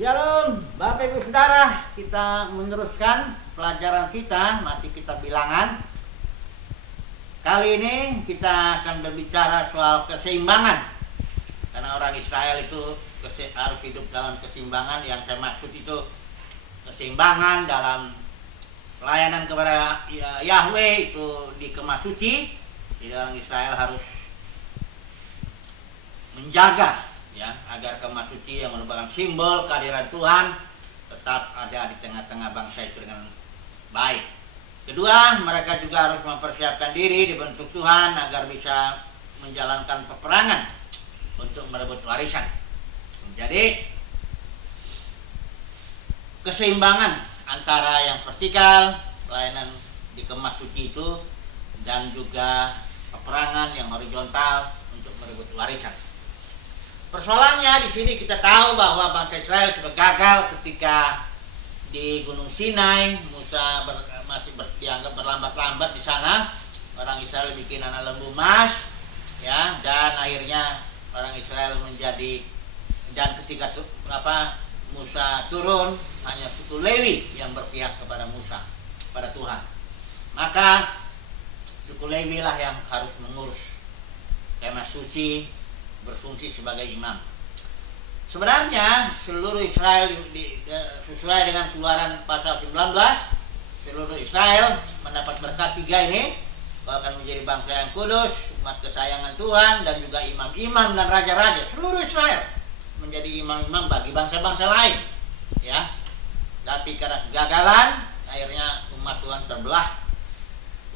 Shalom, Bapak Ibu Saudara, kita meneruskan pelajaran kita, masih kita bilangan. Kali ini kita akan berbicara soal keseimbangan. Karena orang Israel itu harus hidup dalam keseimbangan. Yang saya maksud itu keseimbangan dalam pelayanan kepada Yahweh itu dikemas suci. Jadi orang Israel harus menjaga ya, agar kemah suci yang merupakan simbol kehadiran Tuhan tetap ada di tengah-tengah bangsa itu dengan baik. Kedua, mereka juga harus mempersiapkan diri dibentuk Tuhan agar bisa menjalankan peperangan untuk merebut warisan. Jadi keseimbangan antara yang vertikal, pelayanan di kemah suci itu, dan juga peperangan yang horizontal untuk merebut warisan. Persoalannya di sini kita tahu bahwa bangsa Israel sudah gagal ketika di Gunung Sinai. Musa masih dianggap berlambat-lambat di sana. Orang Israel bikin anak lembu emas, ya, dan akhirnya orang Israel dan ketika Musa turun, hanya suku Lewi yang berpihak kepada Musa, pada Tuhan. Maka suku Lewi lah yang harus mengurus kemah suci, berfungsi sebagai imam. Sebenarnya seluruh Israel sesuai dengan Keluaran pasal 19, seluruh Israel mendapat berkat tiga ini, akan menjadi bangsa yang kudus, umat kesayangan Tuhan, dan juga imam-imam dan raja-raja. Seluruh Israel menjadi imam-imam bagi bangsa-bangsa lain, ya. Tapi karena kegagalan, akhirnya umat Tuhan terbelah.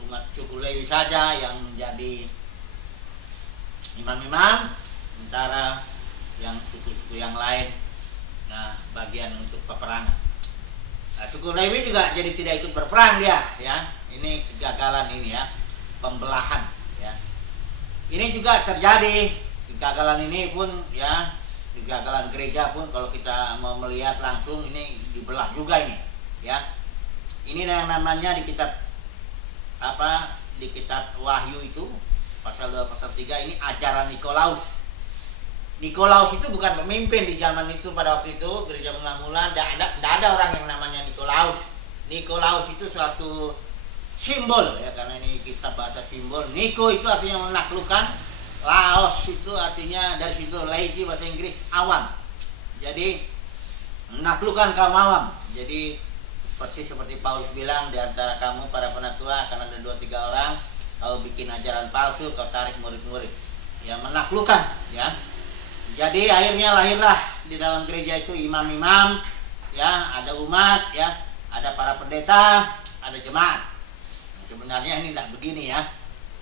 Umat suku Lewi saja yang menjadi imam-imam, sementara yang suku-suku yang lain bagian untuk peperangan. Suku Lewi juga jadi tidak ikut berperang dia, ya. Ini kegagalan ini, ya, pembelahan, ya. Ini juga terjadi kegagalan ini pun, ya, kegagalan gereja pun kalau kita mau melihat langsung ini dibelah juga ini, ya. Ini yang namanya di kitab di kitab Wahyu itu pasal 2 pasal 3 ini ajaran Nikolaus. Nikolaus itu bukan pemimpin di zaman itu. Pada waktu itu gereja mula-mula tidak ada orang yang namanya Nikolaus. Nikolaus itu suatu simbol, ya, karena ini kitab bahasa simbol. Niko itu artinya menaklukkan, Laos itu artinya dari situ, laity bahasa Inggris awam. Jadi menaklukkan kaum awam. Jadi persis seperti Paulus bilang, di antara kamu para penatua akan ada 2-3 orang, kau bikin ajaran palsu, kau tarik murid-murid, ya, menaklukkan, ya. Jadi akhirnya lahirlah di dalam gereja itu imam-imam, ya, ada umat, ya, ada para pendeta, ada jemaat. Sebenarnya ini tidak begini, ya.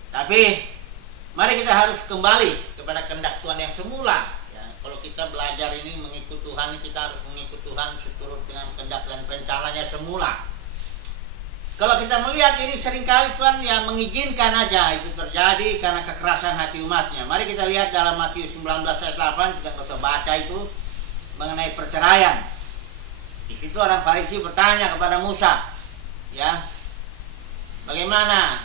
Tapi mari kita harus kembali kepada kehendak Tuhan yang semula, ya. Kalau kita belajar ini mengikut Tuhan, kita harus mengikut Tuhan seturut dengan kehendak dan rencananya semula. Kalau kita melihat ini seringkali Tuhan yang mengizinkan aja itu terjadi karena kekerasan hati umatnya. Mari kita lihat dalam Matius 19 ayat 8, kita bisa baca itu mengenai perceraian. Di situ orang Farisi bertanya kepada Musa, ya, bagaimana?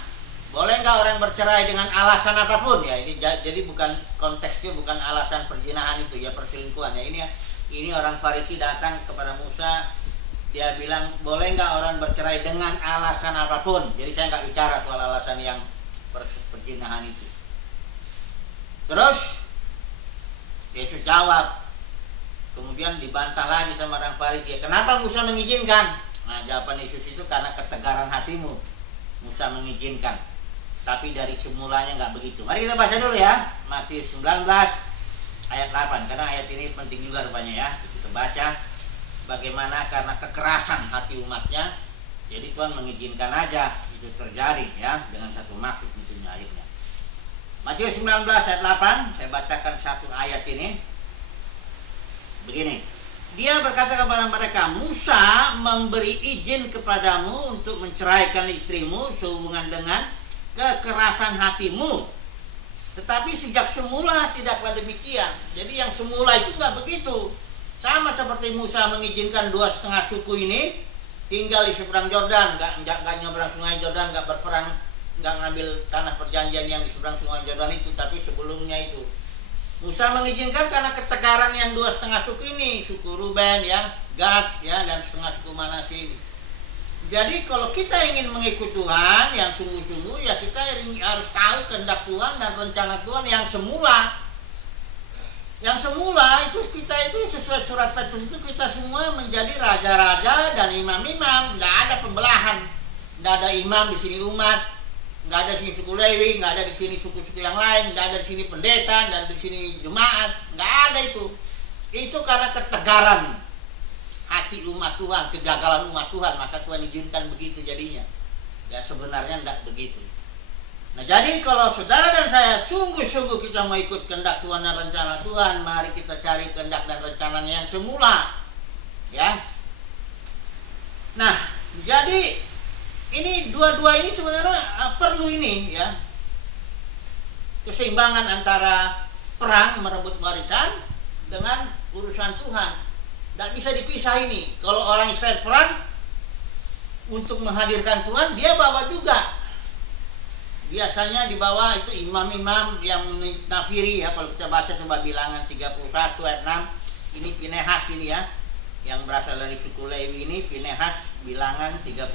Boleh nggak orang bercerai dengan alasan apapun? Ya, ini jadi bukan konteksnya, bukan alasan perzinahan itu, ya, perselingkuhan. Ya, ini orang Farisi datang kepada Musa. Dia bilang, boleh nggak orang bercerai dengan alasan apapun? Jadi saya nggak bicara soal alasan yang perzinahan itu. Terus Yesus jawab, kemudian dibantah lagi sama orang Farisi, ya, kenapa Musa mengizinkan? Nah, jawaban Yesus itu karena ketegaran hatimu Musa mengizinkan, tapi dari semulanya nggak begitu. Mari kita baca dulu, ya, Matius 19 ayat 8, karena ayat ini penting juga rupanya, ya. Kita baca bagaimana karena kekerasan hati umatnya, jadi Tuhan mengizinkan aja itu terjadi, ya, dengan satu maksud tentunya akhirnya. Matius 19 ayat 8, saya bacakan satu ayat ini. Begini, dia berkata kepada mereka, Musa memberi izin kepadamu untuk menceraikan istrimu sehubungan dengan kekerasan hatimu, tetapi sejak semula tidaklah demikian. Jadi yang semula itu nggak begitu. Sama seperti Musa mengizinkan 2,5 suku ini tinggal di seberang Yordan, nggak nyebrang sungai Yordan, nggak berperang, nggak ngambil tanah perjanjian yang di seberang sungai Yordan itu, tapi sebelumnya itu Musa mengizinkan karena ketegaran yang 2,5 suku ini, suku Ruben ya, Gad ya, dan setengah suku Manasye. Jadi kalau kita ingin mengikut Tuhan yang sungguh-sungguh, ya kita harus tahu kehendak Tuhan dan rencana Tuhan yang semula. Yang semula itu kita itu sesuai surat Petrus itu kita semua menjadi raja-raja dan imam-imam, nggak ada pembelahan, nggak ada imam di sini umat, nggak ada di sini suku Lewi, nggak ada di sini suku-suku yang lain, nggak ada di sini pendeta dan di sini jemaat, nggak ada itu. Itu karena ketegaran hati umat Tuhan, kegagalan umat Tuhan, maka Tuhan izinkan begitu jadinya. Ya sebenarnya enggak begitu. Nah jadi kalau saudara dan saya sungguh-sungguh kita mau ikut kehendak Tuhan dan rencana Tuhan, mari kita cari kehendak dan rencananya yang semula. Ya. Nah, jadi ini dua-dua ini sebenarnya perlu ini ya. Keseimbangan antara perang merebut warisan dengan urusan Tuhan. Tidak bisa dipisah ini. Kalau orang Israel perang untuk menghadirkan Tuhan, dia bawa juga. Biasanya di bawah itu imam-imam yang nafiri ya. Kalau kita baca coba Bilangan 31 ayat 6. Ini Pinehas ini ya. Yang berasal dari suku Lewi ini Pinehas, Bilangan 31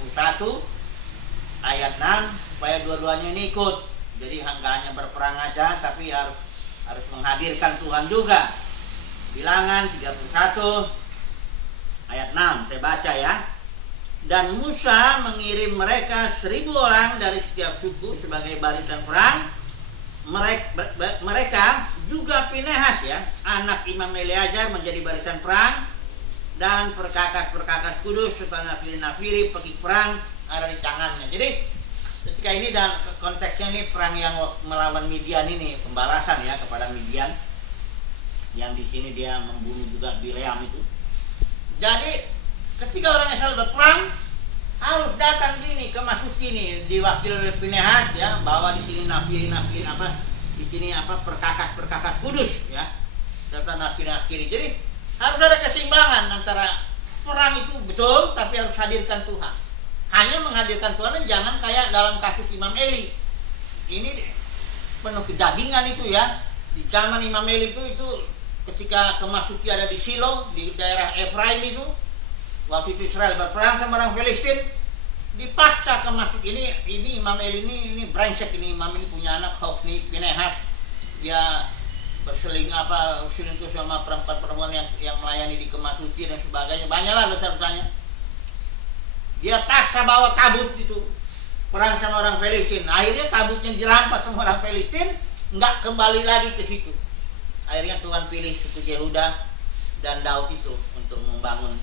ayat 6, supaya dua-duanya ini ikut. Jadi nggak hanya berperang aja, tapi harus menghadirkan Tuhan juga. Bilangan 31 ayat 6, saya baca ya. Dan Musa mengirim mereka 1.000 orang dari setiap suku sebagai barisan perang. Mereka juga Pinehas ya, anak Imam Eleazar menjadi barisan perang, dan perkakas-perkakas kudus serta nafiri-nafiri pergi perang ada di tangannya. Jadi ketika ini dan konteksnya ini perang yang melawan Midian ini, pembalasan ya kepada Midian, yang di sini dia membunuh juga Bileam itu. Jadi ketika orang Israel berperang harus datang gini ke masuk sini diwakili oleh Pinehas ya, bawa di sini nafiri apa di sini apa perkakas kudus ya, serta nafiri. Jadi harus ada keseimbangan antara perang itu betul, tapi harus hadirkan Tuhan. Hanya menghadirkan Tuhan, jangan kayak dalam kasus Imam Eli. Ini penuh kejagingan itu ya. Di zaman Imam Eli itu ketika kemasuki ada di Silo di daerah Efraim itu, waktu itu Israel berperang sama orang Filistin, dipaksa kemasuk ini Imam Eli ini brengsek, ini imam ini punya anak Hofni Pinehas, dia selingkuh sama perempuan yang melayani di kemasuki dan sebagainya, banyaklah dosa-dosanya. Dia paksa bawa tabut itu perang sama orang Filistin. Akhirnya tabutnya dirampas sama orang Filistin, nggak kembali lagi ke situ. Akhirnya Tuhan pilih suku Yehuda dan Daud itu untuk membangun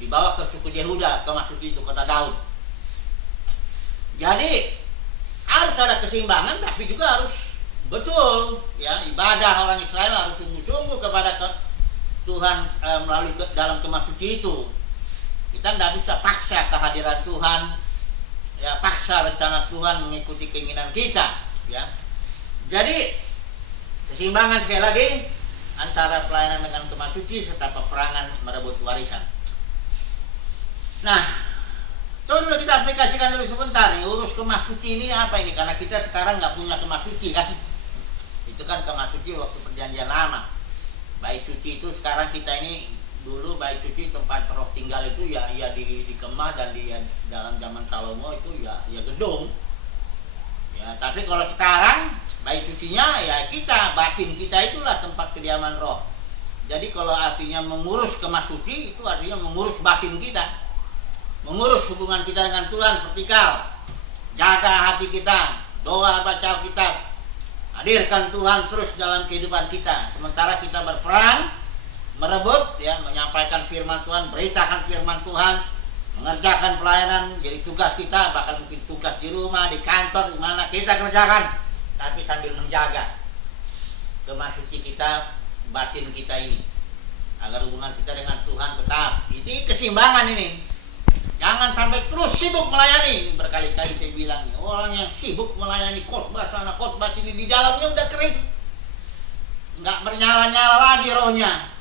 dibawa ke suku Yehuda, ke masuk itu kota Daud. Jadi harus ada keseimbangan, tapi juga harus betul ya, ibadah orang Israel harus sungguh-sungguh kepada Tuhan melalui dalam kemasuki itu. Kita tidak bisa paksa kehadiran Tuhan ya, paksa rencana Tuhan mengikuti keinginan kita ya. Jadi keseimbangan sekali lagi antara pelayanan dengan kemasuki serta peperangan merebut warisan. Nah, coba dulu kita aplikasikan dulu sebentar nih, urus kemasuki ini apa ini? Karena kita sekarang nggak punya kemasuki kan. Itu kan kemasuki waktu perjanjian lama. Bait suci itu sekarang kita ini, dulu bait suci tempat roh tinggal itu ya di kemah, dan di dalam zaman Salomo itu ya gedung. Ya, tapi kalau sekarang bait sucinya ya kita, batin kita itulah tempat kediaman roh. Jadi kalau artinya mengurus kemasuki itu artinya mengurus batin kita, mengurus hubungan kita dengan Tuhan vertikal, jaga hati kita, doa, baca Alkitab, hadirkan Tuhan terus dalam kehidupan kita. Sementara kita berperang, merebut, ya, menyampaikan firman Tuhan, beritakan firman Tuhan, mengerjakan pelayanan, jadi tugas kita, bahkan mungkin tugas di rumah, di kantor, di mana kita kerjakan, tapi sambil menjaga kemasuki kita, batin kita ini, agar hubungan kita dengan Tuhan tetap. Ini keseimbangan ini. Jangan sampai terus sibuk melayani. Berkali-kali saya bilang, orang yang sibuk melayani khotbah sana khotbah sini, di dalamnya udah kering, nggak bernyala-nyala lagi rohnya.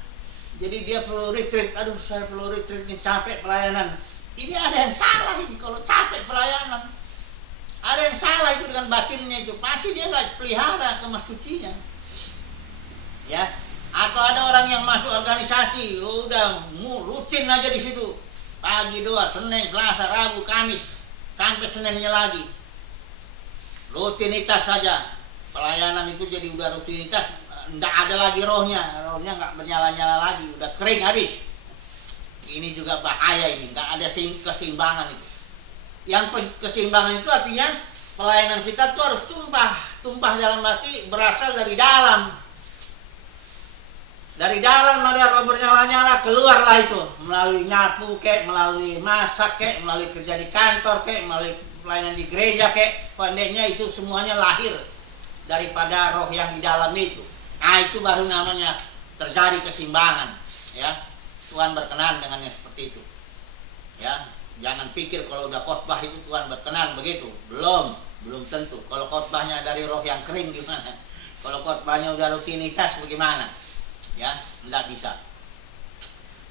Jadi dia perlu retreat. Aduh, saya perlu retreat nih, capek pelayanan. Ini ada yang salah ini kalau capek pelayanan. Ada yang salah itu dengan batinnya itu. Pasti dia nggak pelihara kemasucinya. ya. Atau ada orang yang masuk organisasi, udah rutin aja di situ. Pagi doa, Senin, Selasa, Rabu, Kamis, sampai Seninnya lagi. Rutinitas saja. Pelayanan itu jadi udah rutinitas, nggak ada lagi rohnya nggak bernyala-nyala lagi, udah kering habis. Ini juga bahaya, ini nggak ada keseimbangan itu. Yang keseimbangan itu artinya pelayanan kita tuh harus tumpah dalam arti berasal dari dalam. Dari dalam ada roh bernyala-nyala, keluarlah itu melalui nyapu kek, melalui masak kek, melalui kerja di kantor kek, melalui pelayanan di gereja kek. Pandainya itu semuanya lahir daripada roh yang di dalam itu. Nah, itu baru namanya terjadi keseimbangan, ya. Tuhan berkenan dengan yang seperti itu. Ya, jangan pikir kalau udah khotbah itu Tuhan berkenan begitu. Belum tentu. Kalau khotbahnya dari roh yang kering gimana? Kalau khotbahnya udah rutinitas bagaimana? Ya, tidak bisa.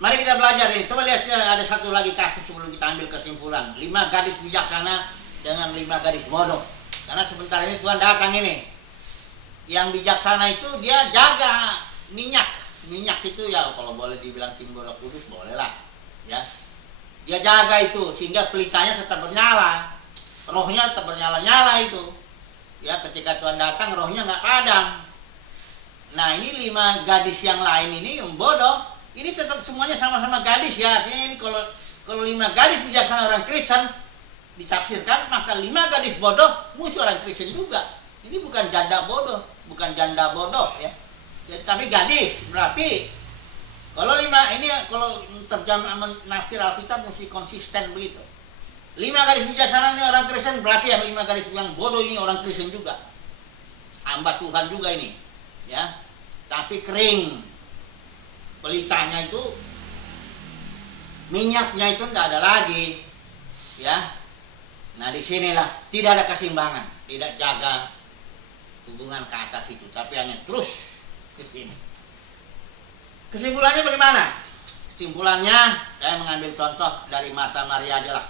Mari kita belajar ini. Coba lihat, ada satu lagi kasus sebelum kita ambil kesimpulan. 5 gadis bijaksana dengan 5 gadis bodoh. Karena sebentar ini Tuhan datang ini. Yang bijaksana itu dia jaga minyak. Minyak itu ya kalau boleh dibilang simbol kudus, boleh lah. Ya. Dia jaga itu sehingga pelitanya tetap bernyala. Rohnya tetap bernyala-nyala itu. Ya, ketika Tuhan datang rohnya nggak padam. Nah, ini 5 gadis yang lain ini yang bodoh, ini tetap semuanya sama-sama gadis ya. Artinya ini kalau 5 gadis bijaksana orang Kristen ditafsirkan, maka 5 gadis bodoh musuh orang Kristen juga. Ini bukan janda bodoh, bukan janda bodoh ya. Tapi gadis. Berarti kalau 5 ini kalau terjemah menafsir Alkitab mesti konsisten begitu. 5 gadis bijaksana ini orang Kristen, berarti yang 5 gadis yang bodoh ini orang Kristen juga. Hamba Tuhan juga ini. Ya, tapi kering, pelitanya itu, minyaknya itu tidak ada lagi, ya. Nah, disinilah tidak ada keseimbangan, tidak jaga hubungan ke atas itu, tapi hanya terus ke sini. Kesimpulannya bagaimana? Kesimpulannya saya mengambil contoh dari Martha Maria aja lah.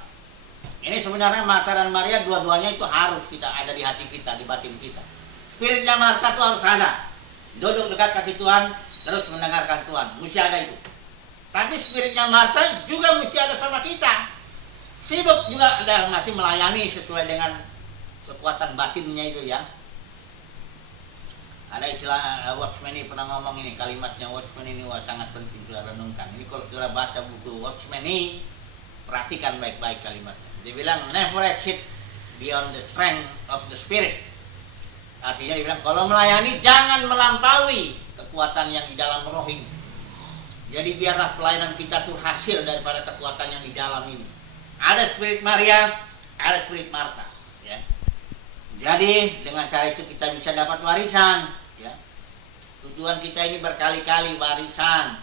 Ini sebenarnya Martha dan Maria dua-duanya itu harus kita ada di hati kita, di batin kita. Spiritnya Martha itu harus ada. Duduk dekat kaki Tuhan, terus mendengarkan Tuhan. Mesti ada itu. Tapi spiritnya Martha juga mesti ada sama kita. Sibuk juga ada masih melayani sesuai dengan kekuatan batinnya itu ya. Ada istilah Watchman ini pernah ngomong ini, kalimatnya Watchman ini sangat penting kita renungkan. Ini kalau kita baca buku Watchman ini, perhatikan baik-baik kalimatnya. Dia bilang never exit beyond the strength of the spirit. Artinya dia bilang kalau melayani jangan melampaui kekuatan yang di dalam roh ini. Jadi biarlah pelayanan kita tuh hasil daripada kekuatan yang di dalam ini. Ada spirit Maria, ada spirit Martha, ya. Jadi dengan cara itu kita bisa dapat warisan, ya. Tujuan kita ini berkali-kali warisan.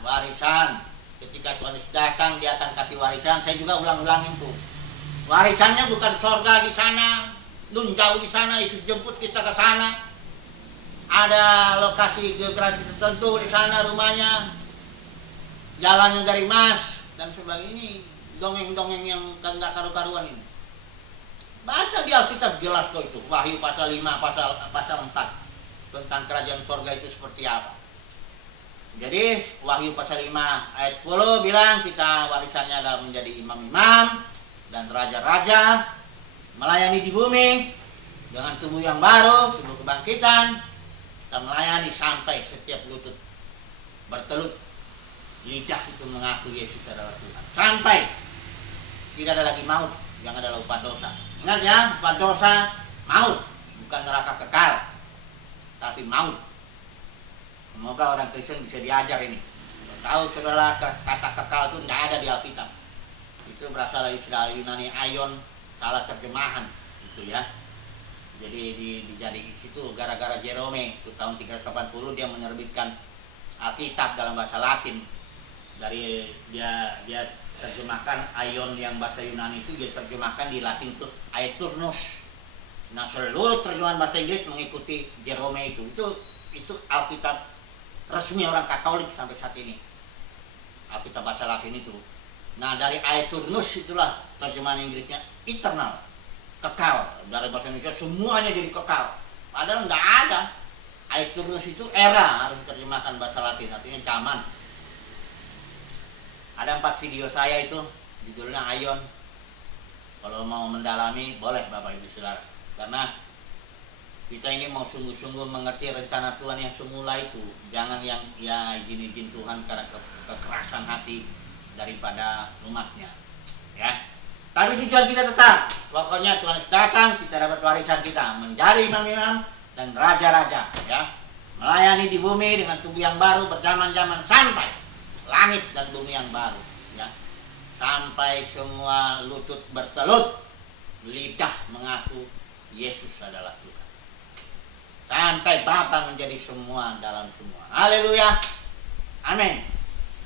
Ketika Tuhan datang dia akan kasih warisan. Saya juga ulang-ulangin tuh. Warisannya bukan sorga di sana, jauh di sana, Yesus jemput kita ke sana. Ada lokasi geografis tertentu di sana rumahnya, jalannya dari emas dan sebagainya. Ini dongeng-dongeng yang nggak karu-karuan ini. Baca di Alkitab jelas kok itu. Wahyu pasal 5, pasal 4 tentang kerajaan sorga itu seperti apa. Jadi Wahyu pasal 5 ayat 10 bilang kita warisannya adalah menjadi imam-imam dan raja-raja, melayani di bumi dengan tubuh yang baru, tubuh kebangkitan. Kita melayani sampai setiap lutut bertelut, lidah itu mengaku Yesus adalah Tuhan. Sampai tidak ada lagi maut, yang adalah upah dosa. Ingat ya, upah dosa maut, bukan neraka kekal, tapi maut. Semoga orang Kristen bisa diajar ini. Tahu saudara, kata kekal itu tidak ada di Alkitab. Itu berasal dari istilah Yunani aion, salah terjemahan itu ya. Jadi di situ gara-gara Jerome itu tahun 380 dia menerbitkan Alkitab dalam bahasa Latin. Dari dia terjemahkan aion yang bahasa Yunani itu dia terjemahkan di Latin itu aeturnus. Nah, seluruh terjemahan bahasa Inggris mengikuti Jerome itu. Itu Alkitab resmi orang Katolik sampai saat ini. Alkitab bahasa Latin itu. Nah, dari aeturnus itulah terjemahan Inggrisnya eternal, kekal. Dari bahasa Indonesia semuanya jadi kekal. Padahal nggak ada. Aeternus itu era, harus terjemahkan bahasa Latin, artinya zaman. Ada 4 video saya itu, judulnya Aion. Kalau mau mendalami, boleh Bapak Ibu Saudara. Karena kita ini mau sungguh-sungguh mengerti rencana Tuhan yang semula itu. Jangan yang ya izin-izin Tuhan karena kekerasan hati daripada umatnya. Ya. Tapi tujuan kita tetap, pokoknya Tuhan datang, kita dapat warisan kita, menjadi imam-imam dan raja-raja, ya. Melayani di bumi dengan tubuh yang baru berzaman-zaman sampai langit dan bumi yang baru, ya. Sampai semua lutut bertelut, lidah mengaku Yesus adalah Tuhan. Sampai Bapa menjadi semua dalam semua. Haleluya. Amin.